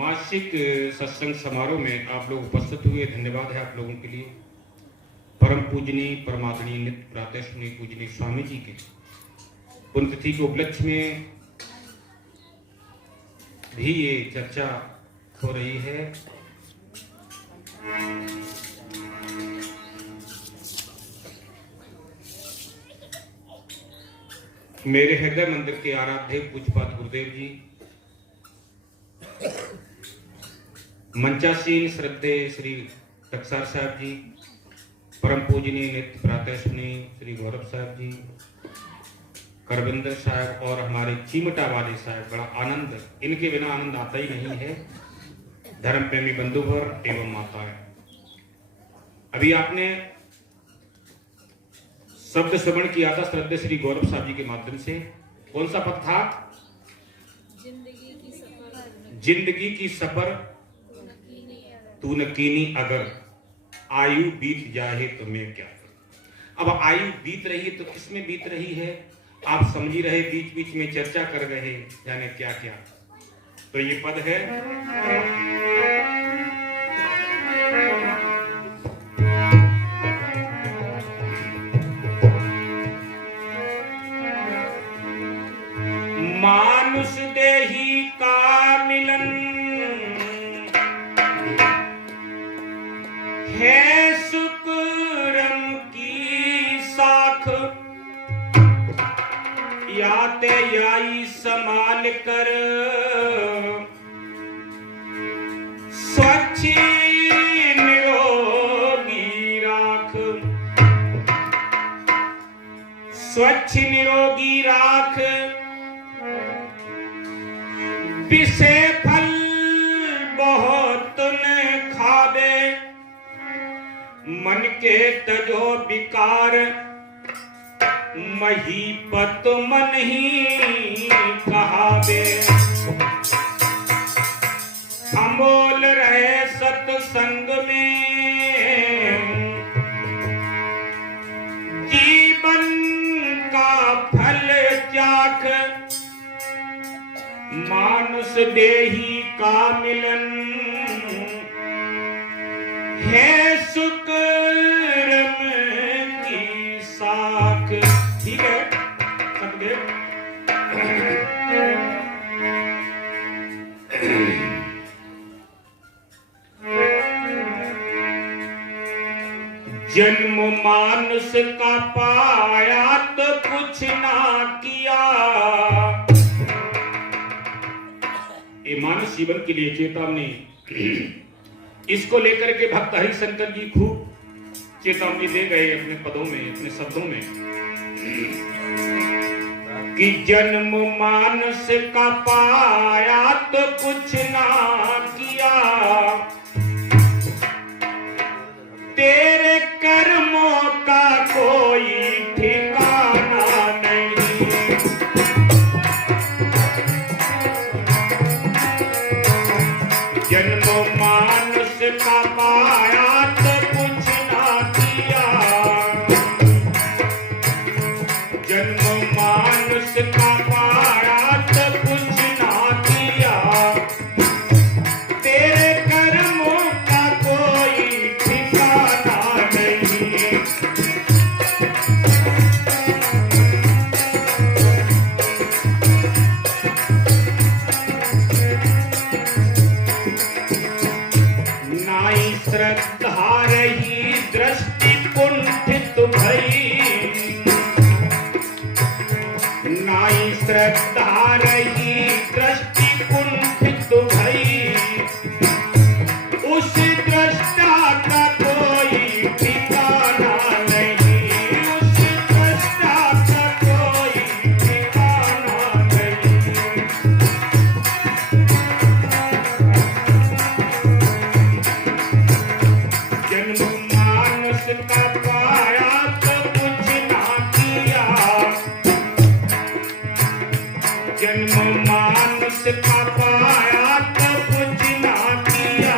मासिक सत्संग समारोह में आप लोग उपस्थित हुए, धन्यवाद है आप लोगों के लिए। परम पूजनीय परमादरणीय नित्य प्रातः पूजनीय स्वामी जी के पुण्यतिथि के उपलक्ष्य में भी ये चर्चा हो रही है। मेरे हृदय मंदिर के आराध्य पूज्यपाद गुरुदेव जी, मंचासीन श्रद्धेय श्री टकसार साहब जी, परम पूजनीय नित्य प्रातः श्री गौरव साहब जी, करविंदर साहब और हमारे चीमटा वाले साहब, बड़ा आनंद, इनके बिना आनंद आता ही नहीं है। धर्म प्रेमी बंधुवर एवं माताएं, अभी आपने शब्द श्रवण किया था श्रद्धेय श्री गौरव साहब जी के माध्यम से। कौन सा पद था? जिंदगी की सफर तू न कीनी अगर, आयु बीत जाए तो मैं क्या करूं। अब आयु बीत रही है तो किसमें बीत रही है आप समझ ही रहे, बीच बीच में चर्चा कर रहे जाने क्या क्या। तो ये पद है, मानुष देही का मिलन है शुक्रम की साख, याते याई संभाल कर स्वच्छ निरोगी राख, स्वच्छ निरोगी राख, विषे फल बहुत न खावे, मन के तजो विकार, महीपत मन ही कहावे। अमोल रहे सत्संग में जीवन का फल चाख, मानुष देही का मिलन है शुक्रम की साख। ठीक है, समझे? जन्म मानुष का पाया तो कुछ ना किया, ये मानव जीवन के लिए चेतावनी, इसको लेकर के भक्त हरिशंकर जी खूब चेतावनी दे गए अपने पदों में, अपने शब्दों में, कि जन्म मानुष का पाया तो कुछ ना किया, तेरे कर्मों का कोई ठिकाना नहीं, जन्म मानुष का पाया तो कुछ ना किया, जन्म मानुष का पाया तो कुछ ना किया, तेरे कर्मों का कोई ठिकाना नहीं। नाई श्रद्धा रही दृष्टि कुंठित भई, नाई श्रद्धा रही दृष्टि कुंठित भई, उस दृष्टा का कोई ठिकाना नहीं, उस दृष्टा का कोई ठिकाना नहीं। जन्म मानुष का पाया तो कुछ ना किया, जन्म मानुष का पाया तो कुछ ना किया,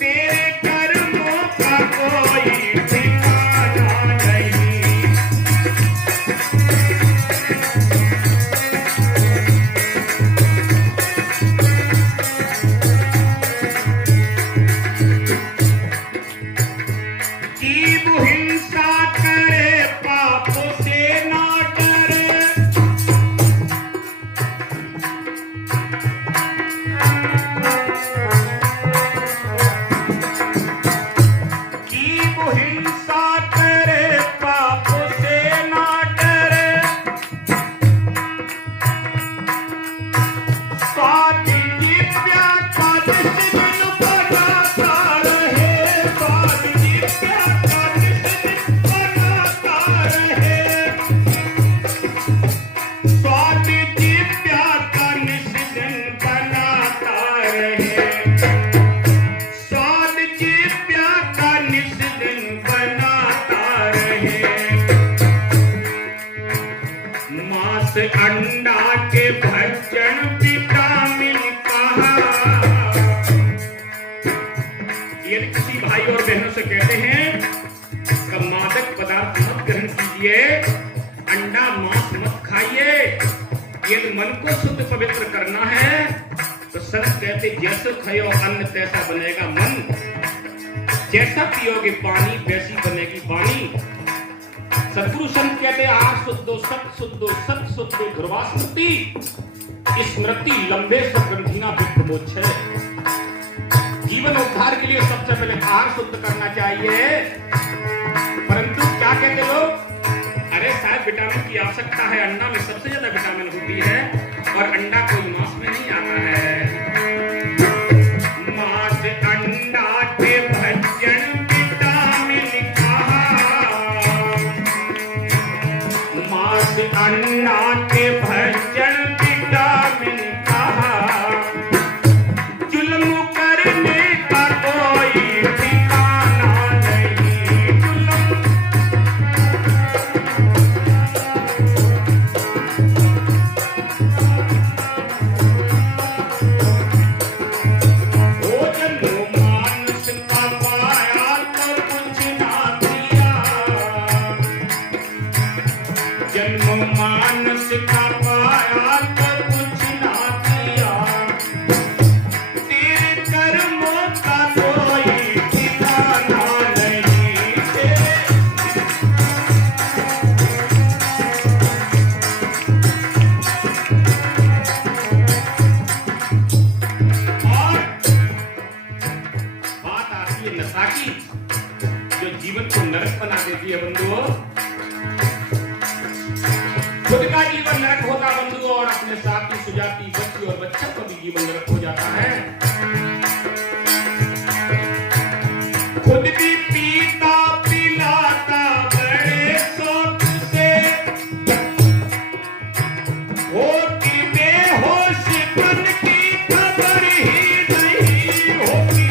तेरे कर्मों का कोई ठिकाना नहीं। यदि मन को शुद्ध पवित्र करना है तो संत कहते जैसे खाओ अन्न तैसा बनेगा मन, जैसा पियोगे पानी वैसी बनेगी वाणी। सदगुरु संत कहते आर शुद्धो सत शुद्धो सत शुद्धो ध्रुवा स्मृति, स्मृति लंबे सगंधिना विप्र मोक्षे। जीवन उद्धार के लिए सबसे पहले आहार शुद्ध करना चाहिए, परंतु क्या कहते लोग, अरे शायद विटामिन की आवश्यकता है, अंडा में सबसे ज्यादा विटामिन होती है और अंडा कोई मांस में नहीं आता है। मांस अंडा के भजन विटामिन कहा, मांस अंडा के भजन विटामिन कहा, जुल्म करने का कोई ठिकाना नहीं, मानस का पाया तो कुछ ना किया, तेरे कर्मों का कोई ठिकाना नहीं है। और बात आती है नशा की, जो जीवन को नरक बना देती है बंधुओं। खुद का जीवन नरक होता बंधुओं और अपने साथी सुजाती बच्ची और बच्चा का भी जीवन नरक हो जाता है। खुद भी पीता पिलाता बड़े शौक से, होती बेहोश मन की खबर ही नहीं होती,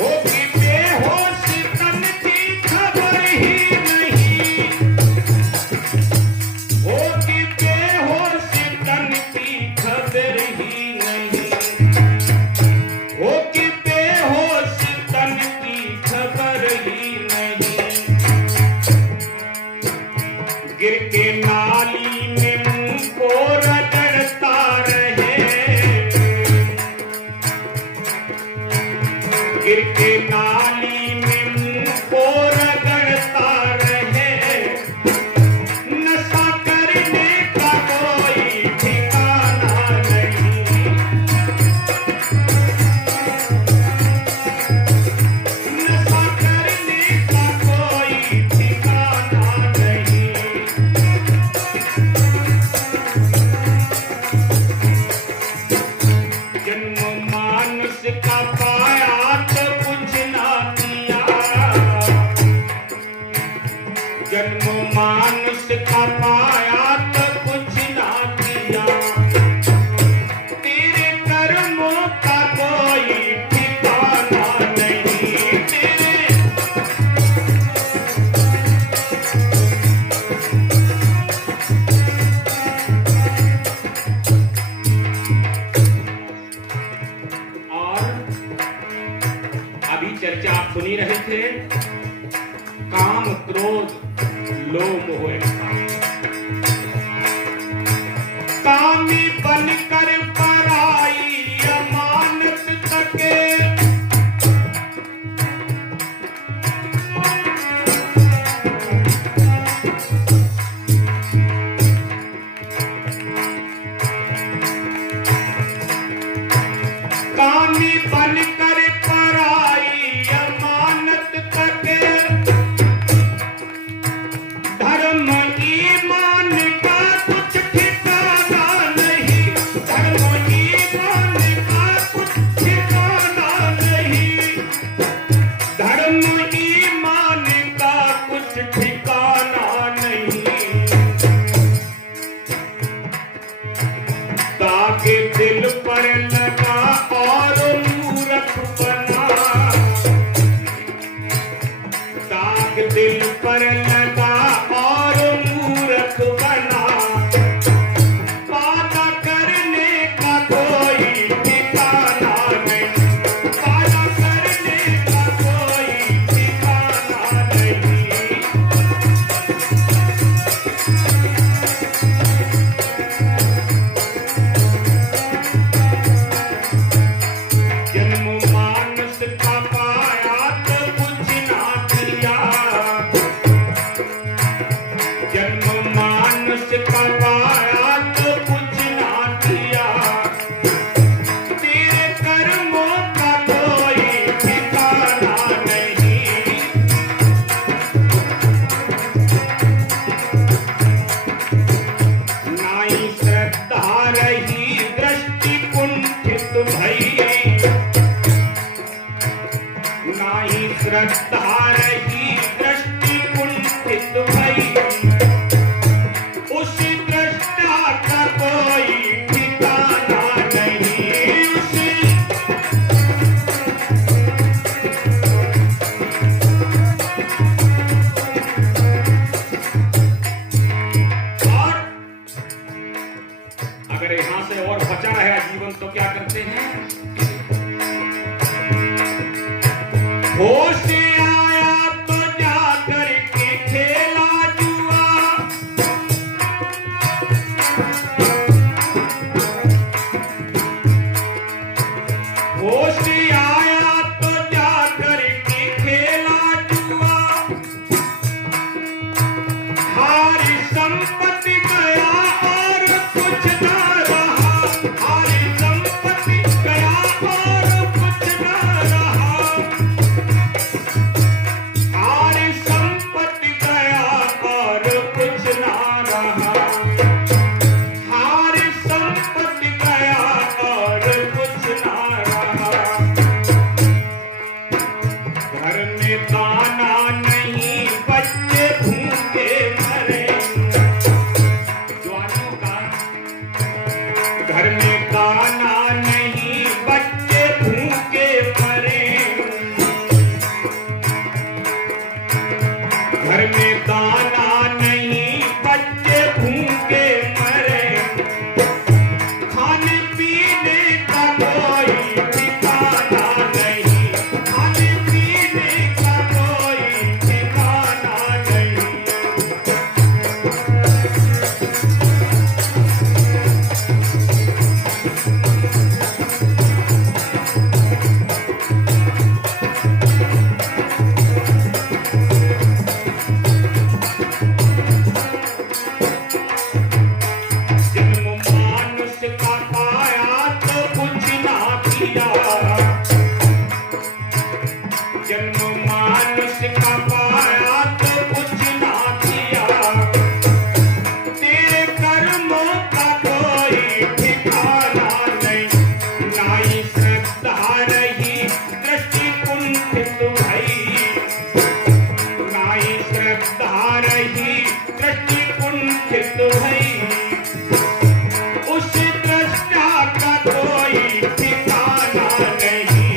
होती बेहोश मन की खबर ही गिर के नाली में मुंह को रगड़ता रहे, गिर के नाली में मुंह को रगड़ता रहे, नशा करने का कोई ठिकाना नहीं, नशा करने का कोई ठिकाना नहीं। जन्म मानस का पाया तो कुछ ना किया, जन्म मानस का पाया तो कुछ ना किया, तेरे कर्मों का कोई ठिकाना नहीं, तेरे चर्चा आप सुनी रहे थे, काम क्रोध लोभ मोह अहंकार। का पाया तो कुछ ना किया, तेरे कर्मों का कोई ठिकाना नहीं। ना ही श्रद्धा रही दृष्टि कुंठित भई, ना ही श्रद्धा रही दृष्टि कुंठित भई, उस दृष्टा का कोई ठिकाना नहीं। और अगर यहां से और बचा है जीवन तो क्या करते हैं? होश आया तो जाकर के खेला जुआ, होश आया तो जाकर के खेला जुआ, हारी संपत्ति गया और कुछ ना रहा, हारी संपत्ति गया और कुछ ना रहा, हारी संपत्ति गया और कुछ ना रहा, हारी संपत्ति गया और कुछ ना रहा। घर में दाना नहीं बच्चे भूखे मरे, जवानों का घर में दाना नहीं बच्चे भूखे मरे, घर में दाना नहीं बच्चे भूखे मरे, खाने पीने का कोई ठिकाना नहीं, खाने पीने का कोई ठिकाना नहीं। जन्म मानुष का पाया तो कुछ ना किया, जन्म मानुष का पाया तो कुछ ना किया, तेरे कर्मों का कोई ठिकाना नहीं। ना ही श्रद्धा रही दृष्टि कुंठित भई, ना ही श्रद्धा रही दृष्टि कुंठित भई, उस दृष्टा का कोई ठिकाना नहीं।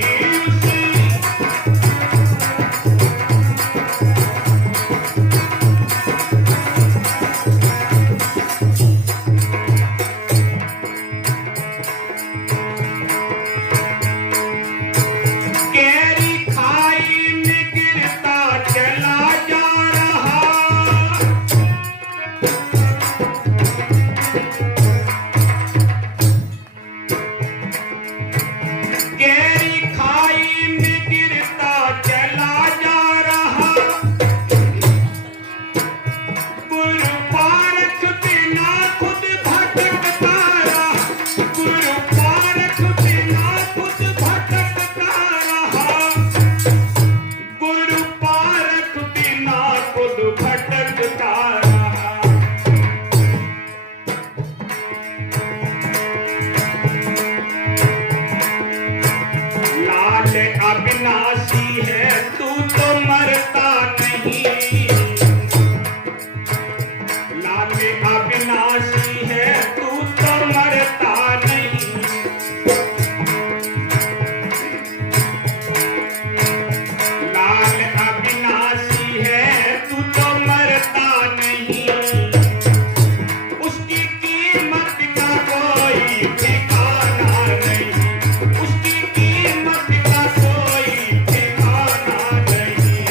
गहरी खाई में गिरता चला जा रहा, गहरी खाई में गिरता चला जा रहा, गुरु पारख बिना खुद भटकता रहा, गुरु पारख बिना खुद भटकता रहा, गुरु पारख बिना खुद भटकता रहा। लाल अविनाशी है तू तो मरता नहीं, लाल अविनाशी है तू तो मरता नहीं, लाल अविनाशी है तू तो मरता नहीं, उसकी कीमत का कोई ठिकाना नहीं, उसकी कीमत का कोई ठिकाना नहीं।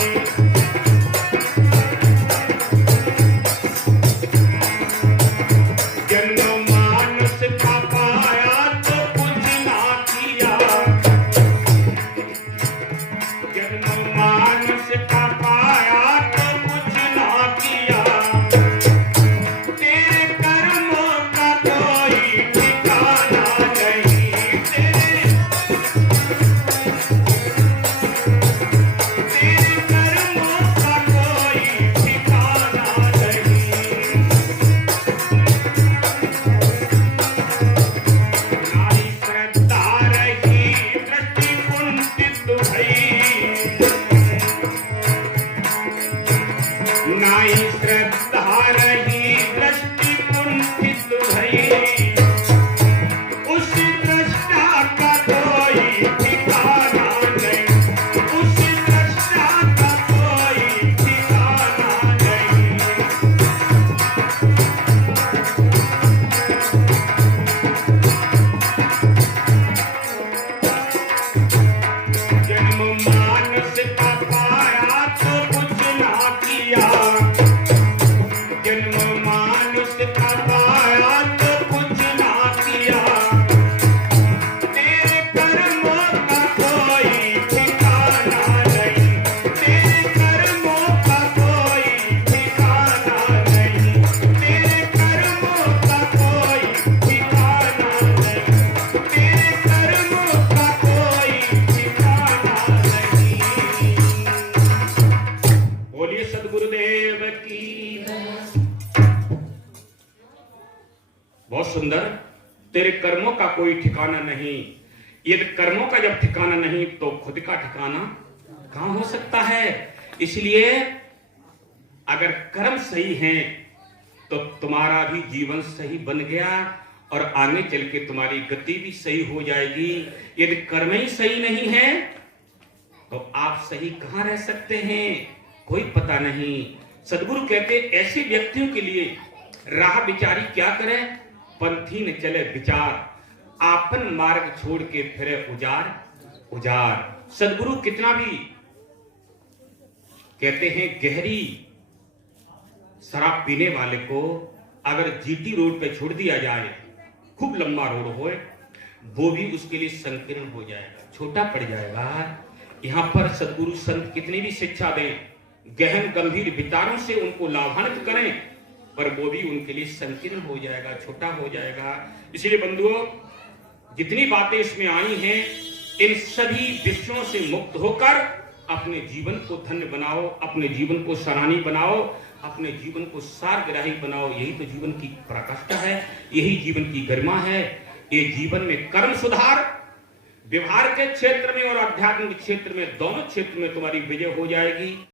उसका पाया तो कुछ ना किया, तेरे कर्मों का कोई ठिकाना नहीं, तेरे कर्मों का कोई ठिकाना नहीं, तेरे कर्मों का कोई ठिकाना नहीं, तेरे कर्मों का कोई ठिकाना नहीं। बोलिए सद्गुरुदेव की। बहुत सुंदर। तेरे कर्मों का कोई ठिकाना नहीं। यदि कर्मों का जब ठिकाना नहीं तो खुद का ठिकाना कहां हो सकता है। इसलिए अगर कर्म सही हैं तो तुम्हारा भी जीवन सही बन गया और आगे चल के तुम्हारी गति भी सही हो जाएगी। यदि कर्म ही सही नहीं है तो आप सही कहां रह सकते हैं, कोई पता नहीं। सदगुरु कहते ऐसे व्यक्तियों के लिए राह विचारी क्या करे, पंथी न चले विचार, आपन मार्ग छोड़ के फिरे उजार उजार। सदगुरु कितना भी कहते हैं गहरी शराब पीने वाले को अगर जीटी रोड पे छोड़ दिया जाए, खूब लंबा रोड हो, वो भी उसके लिए संकीर्ण हो जाएगा, छोटा पड़ जाएगा। यहां पर सदगुरु संत कितनी भी शिक्षा दें, गहन गंभीर विचारों से उनको लाभान्वित करें, पर वो भी उनके लिए संकीर्ण हो जाएगा, छोटा हो जाएगा। इसलिए बंधुओं, जितनी बातें इसमें आई हैं, इन सभी विषयों से मुक्त होकर अपने जीवन को धन्य बनाओ, अपने जीवन को सराहनीय बनाओ, अपने जीवन को सारग्राही बनाओ। यही तो जीवन की पराकाष्ठा है, यही जीवन की गरिमा है। ये जीवन में कर्म सुधार, व्यवहार के क्षेत्र में और आध्यात्मिक क्षेत्र में, दोनों क्षेत्र में तुम्हारी विजय हो जाएगी।